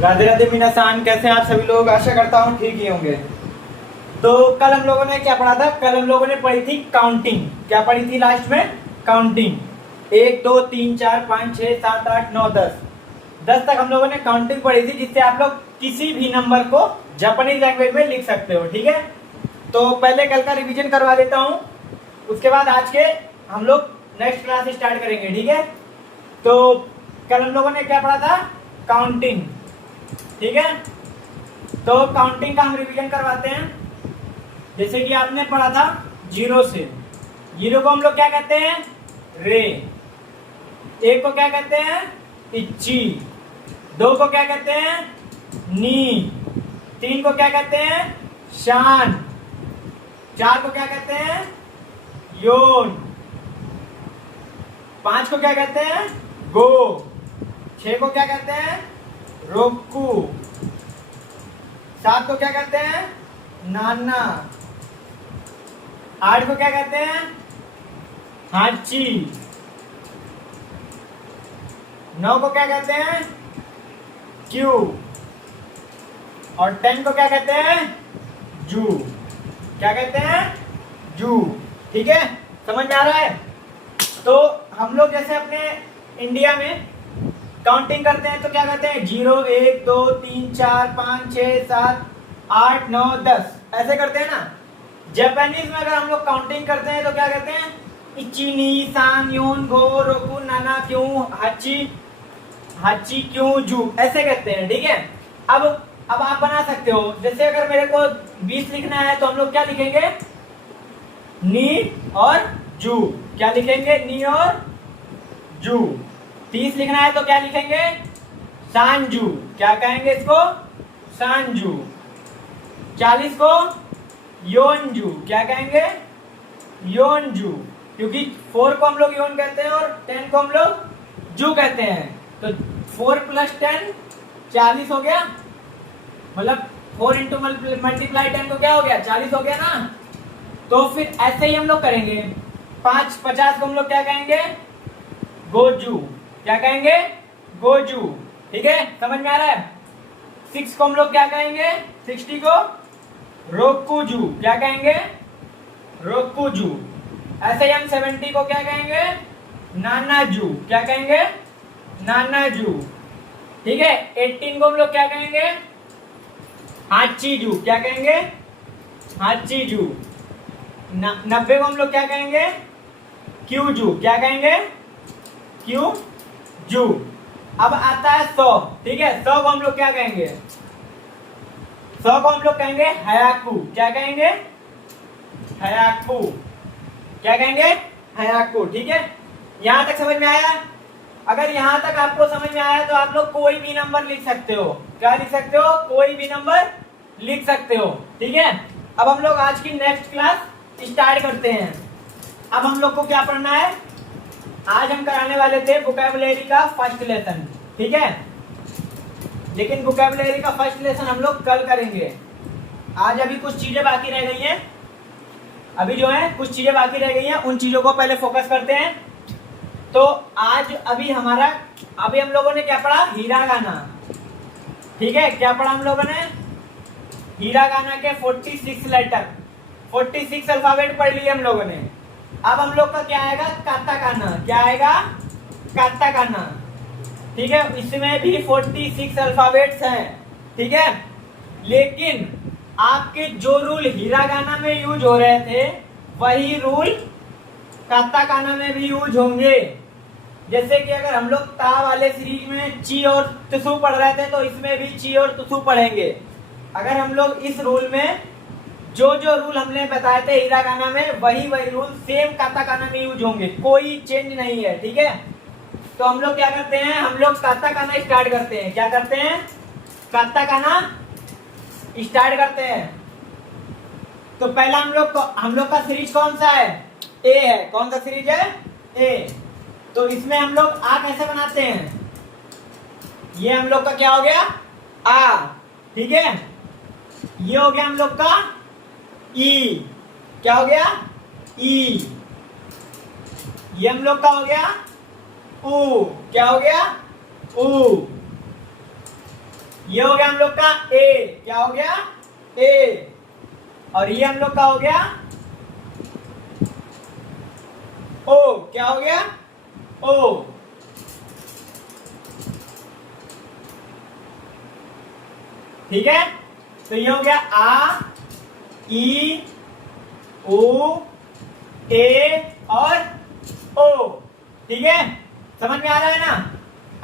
राधे राधे मीनासान, कैसे हैं आप सभी लोग। आशा करता हूँ ठीक ही होंगे। तो कल हम लोगों ने क्या पढ़ा था। कल हम लोगों ने पढ़ी थी काउंटिंग। क्या पढ़ी थी लास्ट में? काउंटिंग। 1 2 3 4 5 6 7 8 9 10 तक हम लोगों ने काउंटिंग पढ़ी थी, जिससे आप लोग किसी भी नंबर को जापानीज लैंग्वेज में लिख सकते हो। ठीक है, तो पहले कल का रिवीजन करवा देता हूँ, उसके बाद आज के हम लोग नेक्स्ट क्लास स्टार्ट करेंगे। ठीक है, तो कल हम लोगों ने क्या पढ़ा था? काउंटिंग। ठीक है, तो काउंटिंग का हम रिवीजन करवाते हैं। जैसे कि आपने पढ़ा था जीरो से। जीरो को हम लोग क्या कहते हैं? रे। एक को क्या कहते हैं? इच्ची। दो को क्या कहते हैं? नी। तीन को क्या कहते हैं? शान। चार को क्या कहते हैं? योन। पांच को क्या कहते हैं? गो। छह को क्या कहते हैं? रोकू। सात को क्या कहते हैं? नाना। आठ को क्या कहते हैं? हाची। नौ को क्या कहते हैं? क्यू। और 10 को क्या कहते हैं? जू। क्या कहते हैं? जू। ठीक है, समझ में आ रहा है? तो हम लोग जैसे अपने इंडिया में काउंटिंग करते हैं तो क्या कहते हैं? 0 1 2 3 4 5 6 7 8 9 10 ऐसे करते हैं ना। जापानीज में अगर हम लोग काउंटिंग करते हैं तो क्या कहते हैं? इची नी सान योन गो रोकू नाना क्यू हाची हाची क्यू जू ऐसे कहते हैं। ठीक है, अब आप बना सकते हो। जैसे अगर मेरे को 20 लिखना है तो हम लोग क्या लिखेंगे? नी और जू। क्या लिखेंगे? नी और जू। 30 लिखना है तो क्या लिखेंगे? सांजू। क्या कहेंगे इसको? सांजू। 40 को योनजू। क्या कहेंगे? योनजू। क्योंकि 4 को हम लोग योन कहते हैं और 10 को हम लोग जू कहते हैं। तो 4 + 10 40 हो गया। मतलब 4 इंटू मल्टीप्लाई 10 को क्या हो गया? 40 हो गया ना। तो फिर ऐसे ही हम लोग करेंगे। 50 को हम लोग क्या कहेंगे? गोजू। क्या कहेंगे? गोजू। ठीक है, समझ में आ रहा है? 6 को हम लोग क्या कहेंगे? 60 को रोकुजू। क्या कहेंगे? रोकुजू। ऐसे ही हम 70 को क्या कहेंगे? नानाजू। क्या कहेंगे? नानाजू। ठीक है, 18 को हम लोग क्या कहेंगे? हाचीजू। क्या कहेंगे? हाचीजू। 90 को हम लोग क्या कहेंगे? क्यूजू। क्या कहेंगे? क्यू जू। अब आता है 100। ठीक है, 100 को हम लोग क्या कहेंगे? 100 को हम लोग कहेंगे हयाकू। क्या कहेंगे? हयाकू। क्या कहेंगे? हयाकू। ठीक है, यहां तक समझ में आया? अगर यहां तक आपको समझ में आया तो आप लोग कोई भी नंबर लिख सकते हो। क्या लिख सकते हो? कोई भी नंबर लिख सकते हो। ठीक है, अब हम लोग आज की नेक्स्ट क्लास स्टार्ट करते हैं। अब हम लोग को क्या पढ़ना है? आज हम कराने वाले थे वोकैबुलरी का फर्स्ट लेसन। ठीक है, लेकिन वोकैबुलरी का फर्स्ट लेसन हम लोग कल करेंगे। आज अभी कुछ चीजें बाकी रह गई हैं। अभी जो है कुछ चीजें बाकी रह गई हैं, उन चीजों को पहले फोकस करते हैं। तो आज अभी हम लोगों ने क्या पढ़ा? हीरागाना। ठीक है, क्या पढ़ा हम लोगों ने? हीरागाना के 46 लेटर, 46 अल्फाबेट पढ़ लिए हम लोगों ने। अब हम लोग का क्या आएगा? काताकाना। क्या आएगा? काताकाना। ठीक है, इसमें भी 46 अल्फाबेट्स हैं। ठीक है, लेकिन आपके जो रूल हिरागाना में यूज हो रहे थे वही रूल काताकाना में भी यूज होंगे। जैसे कि अगर हम लोग ता वाले सीरीज में ची और तुसु पढ़ रहे थे तो इसमें भी ची और तुसु पढ़ेंगे। अगर हम लोग इस रूल में जो रूल हमने बताए थे हिरागाना में वही रूल सेम काताकाना में यूज होंगे, कोई चेंज नहीं है। ठीक है, तो हम लोग क्या करते हैं? हम लोग काताकाना स्टार्ट करते हैं। क्या करते हैं? काताकाना स्टार्ट करते हैं। तो पहला हम लोग का सीरीज कौन सा है? ए है। कौन सा सीरीज है? ए। तो इसमें हम लोग आ कैसे बनाते हैं? ये हम लोग का क्या हो गया? आ। ठीक है, ये हो गया हम लोग का ई। क्या हो गया? ई। ये हम लोग का हो गया ऊ। क्या हो गया? ऊ। ये हो गया हम लोग का ए, क्या हो गया ए, और ये हम लोग का हो गया ओ, क्या हो गया ओ। ठीक है, तो ये हो गया आ, ई, ओ, ए और ओ। ठीक है, समझ में आ रहा है ना।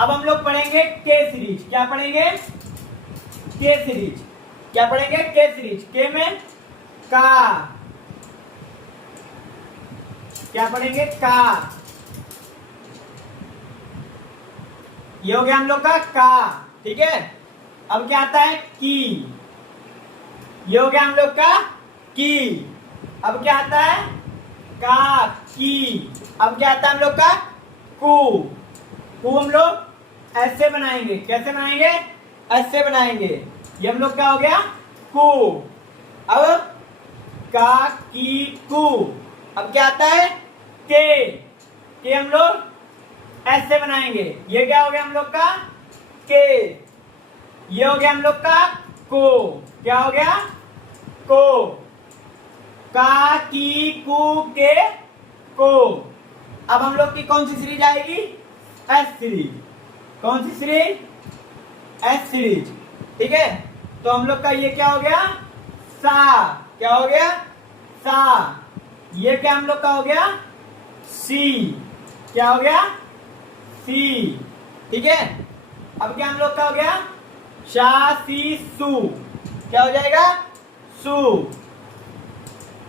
अब हम लोग पढ़ेंगे के सीरीज। क्या पढ़ेंगे? के सीरीज। क्या पढ़ेंगे? के सीरीज। के में का, क्या पढ़ेंगे? का। ये हो गया हम लोग का। ठीक है, अब क्या आता है? की। ये हो गया हम लोग का की। अब क्या आता है? का, की। अब क्या आता है हम लोग का? कू। कू हम लोग ऐसे बनाएंगे। कैसे बनाएंगे? ऐसे बनाएंगे। ये हम लोग क्या हो गया? कू। अब का, की, कू। अब क्या आता है? के हम लोग ऐसे बनाएंगे। ये क्या हो गया हम लोग का? के। ये हो गया हम लोग का को। क्या हो गया? को। का, की, कू, के, को। अब हम लोग की कौन सी सीरीज आएगी? S series. कौन सी सीरीज? S series. ठीक है, तो हम लोग का ये क्या हो गया? सा। क्या हो गया? सा। ये क्या हम लोग का हो गया? सी। क्या हो गया? सी। ठीक है, अब क्या हम लोग का हो गया? शा, सी, सु। क्या हो जाएगा? सु।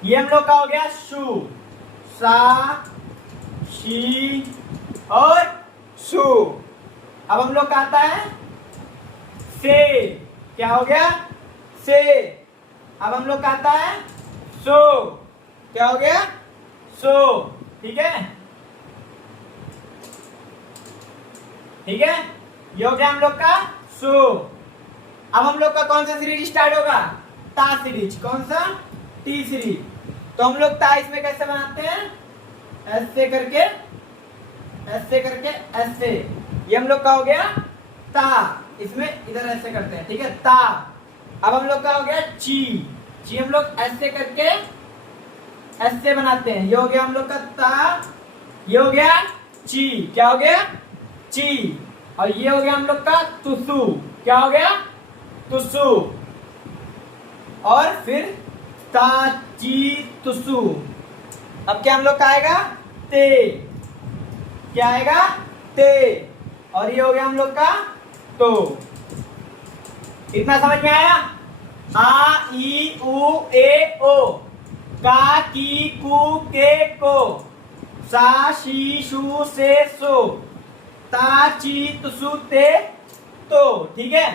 ये हम लोग का हो गया शु। सा, शी और सु। अब हम लोग का आता है से। क्या हो गया? से। अब हम लोग का आता है सो। क्या हो गया? सो। ठीक है, ठीक है, ये हो गया हम लोग का सो। अब हम लोग का कौन सा सीरीज स्टार्ट होगा? ता सीरीज। कौन सा? T series. तो हम लोग ता इसमें कैसे बनाते हैं? ऐसे करके, ऐसे करके, ऐसे। ये हम लोग का हो गया ता। इसमें इधर ऐसे करते हैं। ठीक है, ता। अब हम लोग का हो गया ची। ची हम लोग ऐसे करके ऐसे बनाते हैं। ये हो गया हम लोग का ता। ये हो गया ची। क्या हो गया? ची। और ये हो गया हम लोग का तुसु। क्या हो गया? तुसु। और फिर ता, ची, तुसु। अब क्या हम लोग का आएगा? ते। क्या आएगा? ते। और ये हो गया हम लोग का तो। इतना समझ में आया? आ, ई, उ, ए, ओ। का, की, कू, के, को। सा, शी, शु, से, सो। ता, ची, तुसु, ते, तो। ठीक है,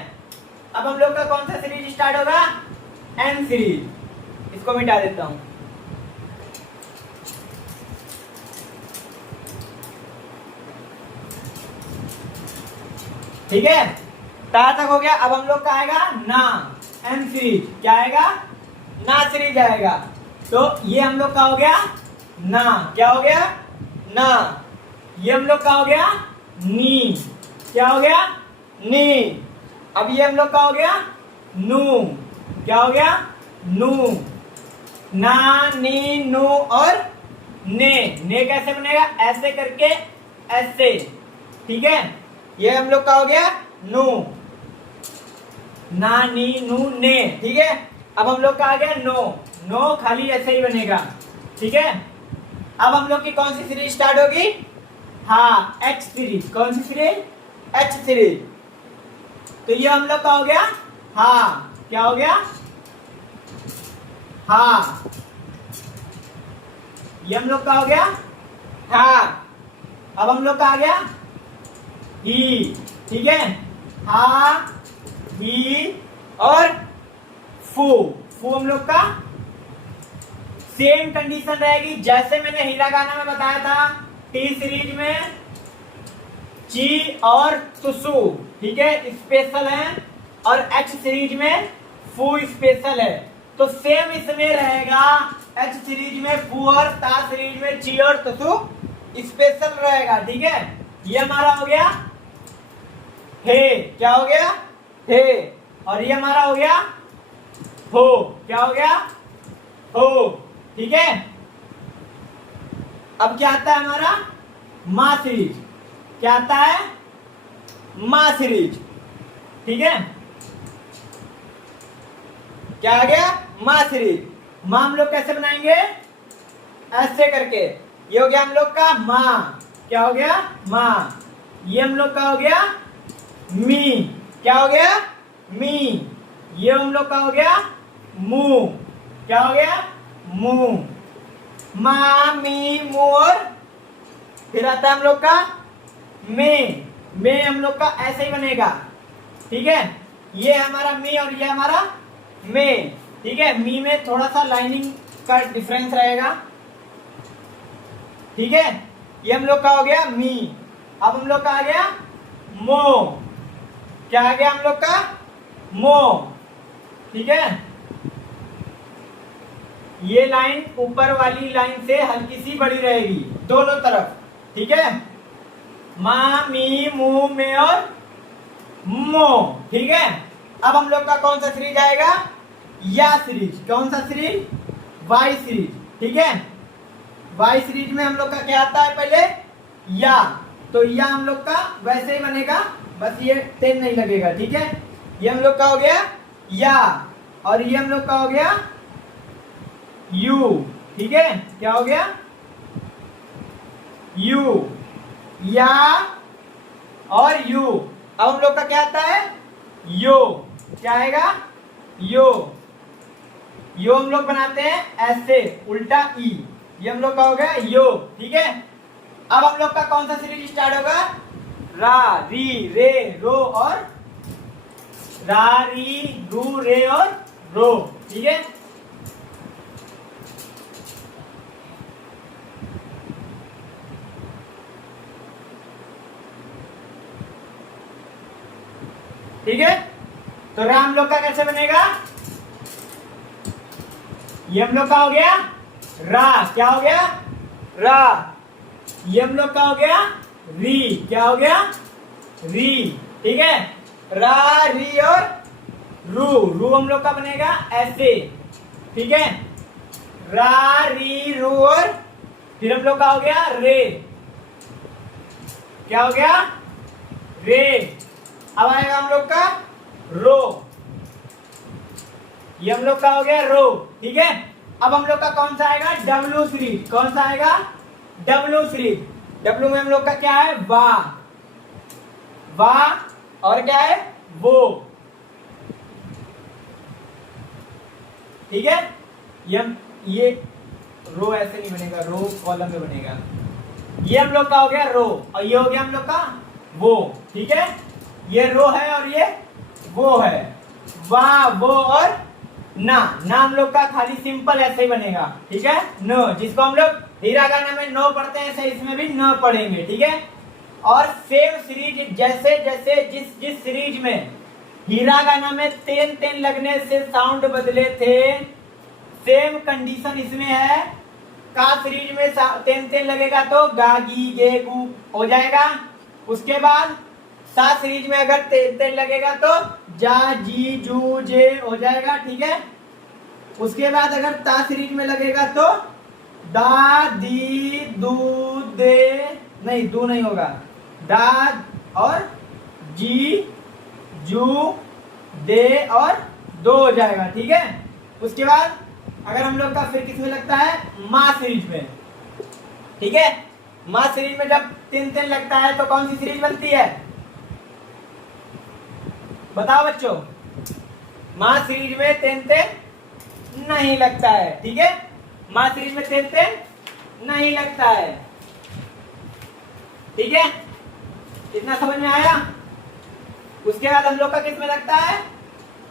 अब हम लोग का कौन सा सीरीज स्टार्ट होगा? N series. इसको मिटा देता हूं। ठीक है, ता तक हो गया। अब हम लोग का आएगा ना। N series. क्या आएगा? ना सीरीज आएगा। तो ये हम लोग का हो गया ना। क्या हो गया? ना। ये हम लोग का हो गया नी। क्या हो गया? नी। अब ये हम लोग का हो गया नू। क्या हो गया? नू। ना, नी, नू और ने। ने कैसे बनेगा? ऐसे करके, ऐसे। ठीक है, ये हम लोग का हो गया नू। ना, नी, नू, ने। ठीक है, अब हम लोग का आ गया नो। नो खाली ऐसे ही बनेगा। ठीक है, अब हम लोग की कौन सी सीरीज स्टार्ट होगी? हाँ, एच सीरीज। कौन सी सीरीज? H series. तो ये हम लोग का हो गया हाँ। क्या हो गया? हाँ। ये हम लोग का हो गया हाँ। अब हम लोग का आ गया ही। ठीक है, हा, ही और फू। फू हम लोग का सेम कंडीशन रहेगी जैसे मैंने हीरा गाना में बताया था। टी सीरीज में ची और तुसु, ठीक है, स्पेशल है, और एच सीरीज में फू स्पेशल है। तो सेम इसमें रहेगा। एच सीरीज में फू और ता सीरीज में ची और तुसु स्पेशल रहेगा। ठीक है, ये हमारा हो गया हे। क्या हो गया? थे, और ये हमारा हो गया हो। क्या हो गया? हो। ठीक है, अब क्या आता है हमारा? मा सीरीज। क्या आता है? मा सीरीज। ठीक है, क्या आ गया? मा सीरीज। माँ हम लोग कैसे बनाएंगे? ऐसे करके। ये हो गया हम लोग का माँ। क्या हो गया? माँ। ये हम लोग का हो गया मी। क्या हो गया? मी। ये हम लोग का हो गया मुंह। क्या हो गया? मुंह। मा मी मुंह, और फिर आता है हम लोग का में हम लोग का ऐसे ही बनेगा। ठीक है, ये हमारा मी और ये हमारा में। ठीक है, मी में थोड़ा सा लाइनिंग का डिफरेंस रहेगा। ठीक है, ये हम लोग का हो गया मी। अब हम लोग का आ गया मो। क्या आ गया हम लोग का? मो। ठीक है, ये लाइन ऊपर वाली लाइन से हल्की सी बड़ी रहेगी दोनों तरफ। ठीक है, मा मी मु में और मो। ठीक है, अब हम लोग का कौन सा सीरीज आएगा? या सीरीज। कौन सा सीरीज? Y series. ठीक है, वाई सीरीज में हम लोग का क्या आता है? पहले या। तो या हम लोग का वैसे ही बनेगा, बस ये तेज नहीं लगेगा। ठीक है, ये हम लोग का हो गया या, और ये हम लोग का हो गया यू। ठीक है, क्या हो गया? यू। या और यू। अब हम लोग का क्या आता है? यो। क्या आएगा? यो। यो हम लोग बनाते हैं ऐसे, उल्टा ई। ये हम लोग का हो गया यो। ठीक है, अब हम लोग का कौन सा सीरीज स्टार्ट होगा? रा री रे रो और रा री रू रे और रो। ठीक है, ठीक है, तो रा हम लोग का कैसे बनेगा? ये हम लोग का हो गया रा। क्या हो गया? रा। ये हम लोग का हो गया री। क्या हो गया? री। ठीक है, रा री और रू। रू हम लोग का बनेगा ऐसे। ठीक है, रा री रू और फिर हम लोग का हो गया रे। क्या हो गया? रे। अब आएगा हम लोग का रो। ये हम लोग का हो गया रो। ठीक है, अब हम लोग का कौन सा आएगा? W series. कौन सा आएगा? W series. डब्ल्यू में हम लोग का क्या है? वा। वा और क्या है? वो। ठीक है, ये रो ऐसे नहीं बनेगा, रो कॉलम में बनेगा। ये हम लोग का हो गया रो, और ये हो गया हम लोग का वो। ठीक है, ये रो है और ये वो है। वाह, वो और ना। ना हम लोग का खाली सिंपल ऐसे ही बनेगा। ठीक है, नो, जिसको हम लोग हिरागाना में नो पढ़ते हैं, ऐसे इसमें भी न पढ़ेंगे। ठीक है, और सेम सीरीज जैसे जैसे जिस सीरीज में हिरागाना में तेन तेन लगने से साउंड बदले थे, सेम कंडीशन इसमें है। का सीरीज में तेन तेन लगेगा तो गा गी गे गु हो जाएगा। उसके बाद सा सीरीज में अगर तेन तेन लगेगा तो जा जी जू जे हो जाएगा। ठीक है, उसके बाद अगर ता सीरीज में लगेगा तो दा दी दू दे, नहीं दू नहीं होगा, दा और जी जू दे और दो हो जाएगा। ठीक है, उसके बाद अगर हम लोग का फिर किस में लगता है? मा सीरीज में। ठीक है, मा सीरीज में जब तीन तीन लगता है तो कौन सी सीरीज बनती है? बताओ बच्चों, मा सीरीज में तेन तेन नहीं लगता है। ठीक है, मा सीरीज में तेन तेन नहीं लगता है। ठीक है, इतना समझ में आया? उसके बाद हम लोग का किस में लगता है?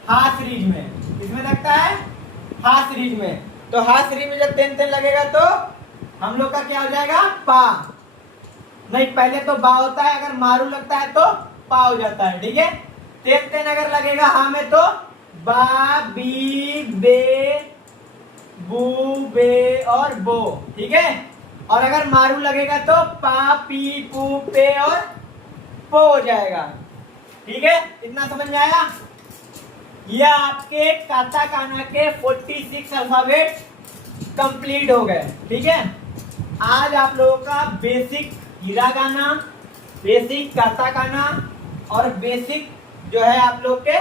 हा सीरीज में। किसमें लगता है? हा सीरीज में। तो हा सीरीज में जब तेन तेन लगेगा तो हम लोग का क्या हो जाएगा? पा। नहीं, पहले तो बा होता है, अगर मारू लगता है तो पा हो जाता है। ठीक है, तेन तेन अगर लगेगा हा में तो बा बी बे बू बे और बो। ठीक है, और अगर मारू लगेगा तो पा पी पू पे और पो हो जाएगा। ठीक है, इतना समझ में आया। ये आपके काताकाना के 46 अल्फाबेट कंप्लीट हो गए। ठीक है, आज आप लोगों का बेसिक हिरागाना, बेसिक काताकाना और बेसिक जो है आप लोग के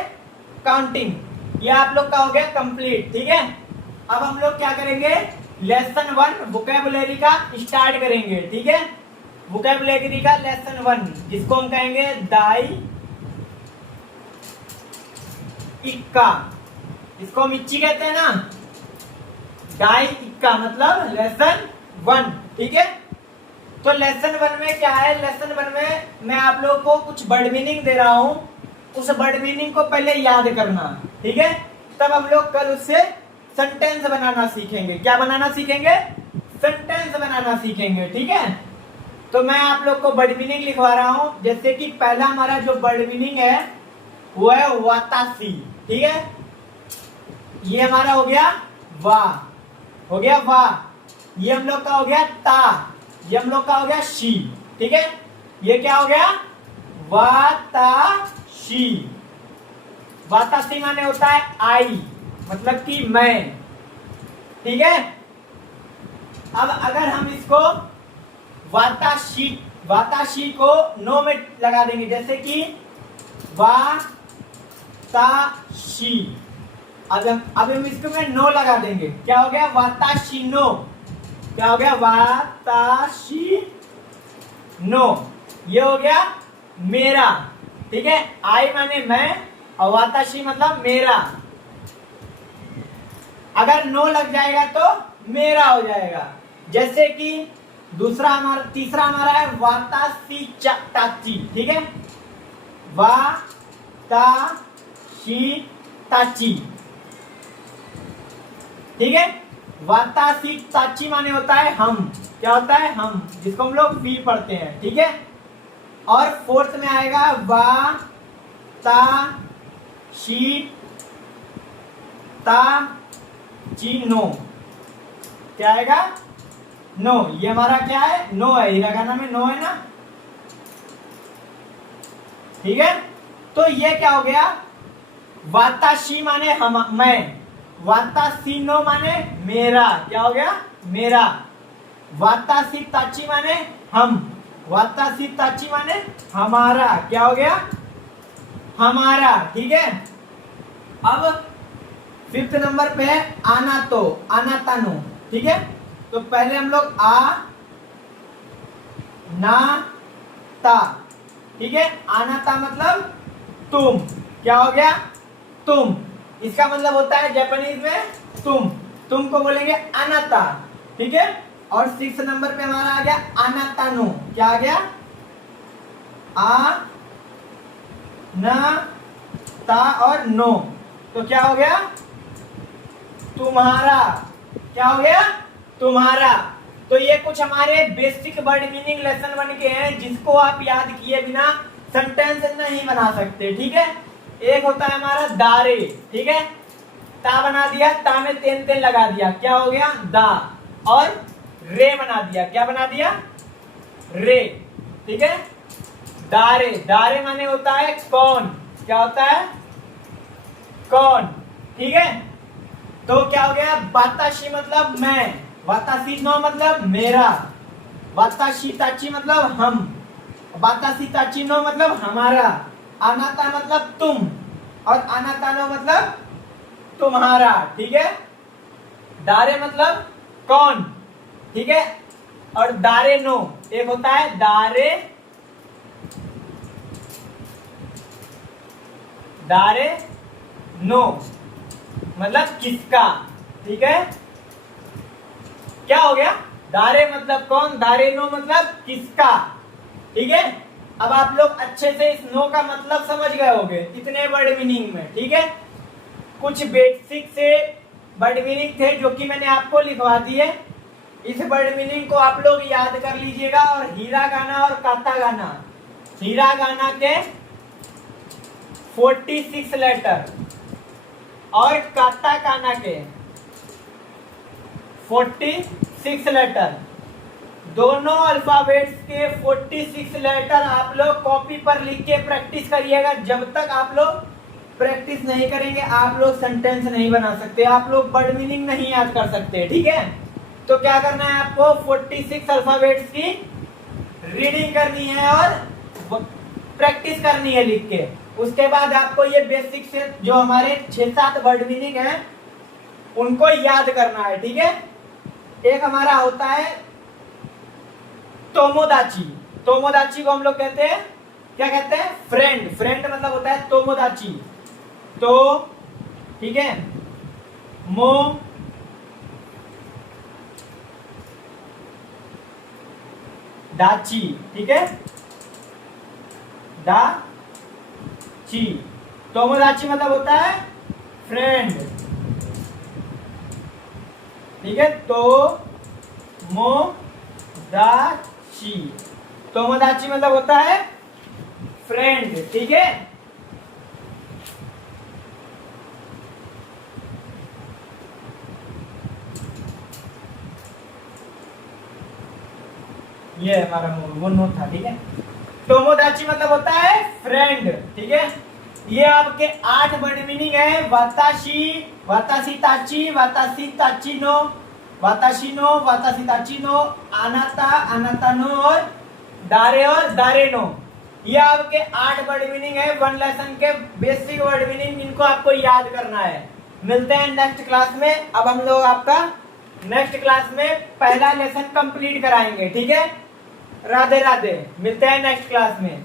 काउंटिंग, ये आप लोग का हो गया कंप्लीट। ठीक है, अब हम लोग क्या करेंगे, लेसन 1 वोकैबुलरी का स्टार्ट करेंगे। ठीक है, वोकैबुलरी का लेसन 1 जिसको हम कहेंगे दाई इक्का, इसको हम इच्ची कहते हैं ना, दाई इक्का मतलब लेसन 1। ठीक है, तो लेसन 1 में क्या है, लेसन 1 में मैं आप लोगों को कुछ वर्ड मीनिंग दे रहा हूं, उस वर्ड मीनिंग को पहले याद करना। ठीक है, तब हम लोग कल उससे सेंटेंस बनाना सीखेंगे। क्या बनाना सीखेंगे, सेंटेंस बनाना सीखेंगे। ठीक है, तो मैं आप लोग को वर्ड मीनिंग लिखवा रहा हूं। जैसे कि पहला हमारा जो वर्ड मीनिंग है वो है वातासी। ठीक है, ये हमारा हो गया वाह, हो गया वाह। ये हम लोग का हो गया ता, ये हम लोग का हो गया शी। ठीक है, ये क्या हो गया, वाताशी। वातासी माने होता है आई, मतलब कि मैं। ठीक है, अब अगर हम इसको वाताशी, वाताशी को नो में लगा देंगे, जैसे कि वाताशी, अब हम इसको में नो लगा देंगे, क्या हो गया, वाताशी नो। क्या हो गया, वाताशी नो, ये हो गया मेरा। ठीक है, आई माने मैं और वाताशी मतलब मेरा। अगर नो लग जाएगा तो मेरा हो जाएगा। जैसे कि दूसरा हमारा, तीसरा हमारा है वाताशी ताची। ठीक है, वाताशी ताची। ठीक है, वाताशी ताची माने होता है हम। क्या होता है, हम, जिसको हम लोग वी पढ़ते हैं। ठीक है, और फोर्थ में आएगा वाताशी ताची नो। क्या आएगा, नो। ये हमारा क्या है, नो है, हिरागाना में नो है ना। ठीक है, तो ये क्या हो गया, वाताशी माने हम, मैं, वाताशी नो माने मेरा। क्या हो गया, मेरा। वाताशी ताची माने हम, वाताशी ताची माने हमारा। क्या हो गया, हमारा। ठीक है, अब 5th नंबर पे है आनातो, आनातानो। ठीक है, तो पहले हम लोग आ ना ता। ठीक है, आनाता मतलब तुम। क्या हो गया, तुम, इसका मतलब होता है जापानीज में तुम, तुम को बोलेंगे अनाता। ठीक है, और 6 नंबर पे हमारा आ गया अनातानो। क्या आ गया, आ ना ता और नो, तो क्या हो गया, तुम्हारा। क्या हो गया, तुम्हारा। तो ये कुछ हमारे बेसिक वर्ड मीनिंग लेसन 1 के हैं, जिसको आप याद किए बिना सेंटेंस नहीं बना सकते। ठीक है, एक होता है हमारा दारे। ठीक है, ता बना दिया, ता में तेन तेन लगा दिया, क्या हो गया, दा, और रे बना दिया। क्या बना दिया, रे। ठीक है, दारे, दारे माने होता है कौन। क्या होता है, कौन। ठीक है, तो क्या हो गया, वाताशी मतलब मैं, वाताशी नो मतलब मेरा, वाताशी ताची मतलब हम, वाताशी ताची नो मतलब हमारा, अनाता मतलब तुम, और अनातानो मतलब तुम्हारा। ठीक है, दारे मतलब कौन। ठीक है, और दारे नो, एक होता है दारे, दारे नो मतलब किसका। ठीक है, क्या हो गया, दारे मतलब कौन, दारे नो मतलब किसका। ठीक है, अब आप लोग अच्छे से इस नो का मतलब समझ गए होंगे इतने वर्ड मीनिंग में। ठीक है, कुछ बेसिक से वर्ड मीनिंग थे जो कि मैंने आपको लिखवा दिए। इस वर्ड मीनिंग को आप लोग याद कर लीजिएगा। और हिरागाना और कातागाना, हिरागाना के 46 लेटर और काताकाना के 46 लेटर, दोनों अल्फाबेट्स के 46 लेटर आप लोग कॉपी पर लिख के प्रैक्टिस करिएगा। जब तक आप लोग प्रैक्टिस नहीं करेंगे आप लोग सेंटेंस नहीं बना सकते, आप लोग वर्ड मीनिंग नहीं याद कर सकते, ठीक है। तो क्या करना है आपको, 46 अल्फाबेट्स की रीडिंग करनी है और प्रैक्टिस करनी है लिख के। उसके बाद आपको ये बेसिक से जो हमारे 6-7 वर्ड मीनिंग है उनको याद करना है, ठीक है। एक हमारा होता है तोमोदाची। तोमोदाची को हम लोग कहते हैं, क्या कहते हैं, फ्रेंड। फ्रेंड मतलब होता है तोमोदाची। तो ठीक है, मो दाची, ठीक है, दाची। तोमोदाची मतलब होता है फ्रेंड, ठीक है। तो मोदाची, तोमोदाची मतलब होता है फ्रेंड, ठीक है। ये हमारा वो नोट था, ठीक है। तोमोदाची मतलब होता है फ्रेंड, ठीक है। ये आपके 8 वर्ड मीनिंग है। वाताशी, वाताशी ताची, वाताशी ताची नो, वाताशी नो, वाताशी ताची नो, अनाता, अनाता नो और दारे नो। ये आपके 8 वर्ड मीनिंग है। 1 लेसन के बेसिक वर्ड मीनिंग, इनको आपको याद करना है। मिलते हैं नेक्स्ट क्लास में। अब हम लोग आपका नेक्स्ट क्लास में पहला लेसन कंप्लीट कराएंगे, ठीक है। राधे राधे, मिलते हैं नेक्स्ट क्लास में।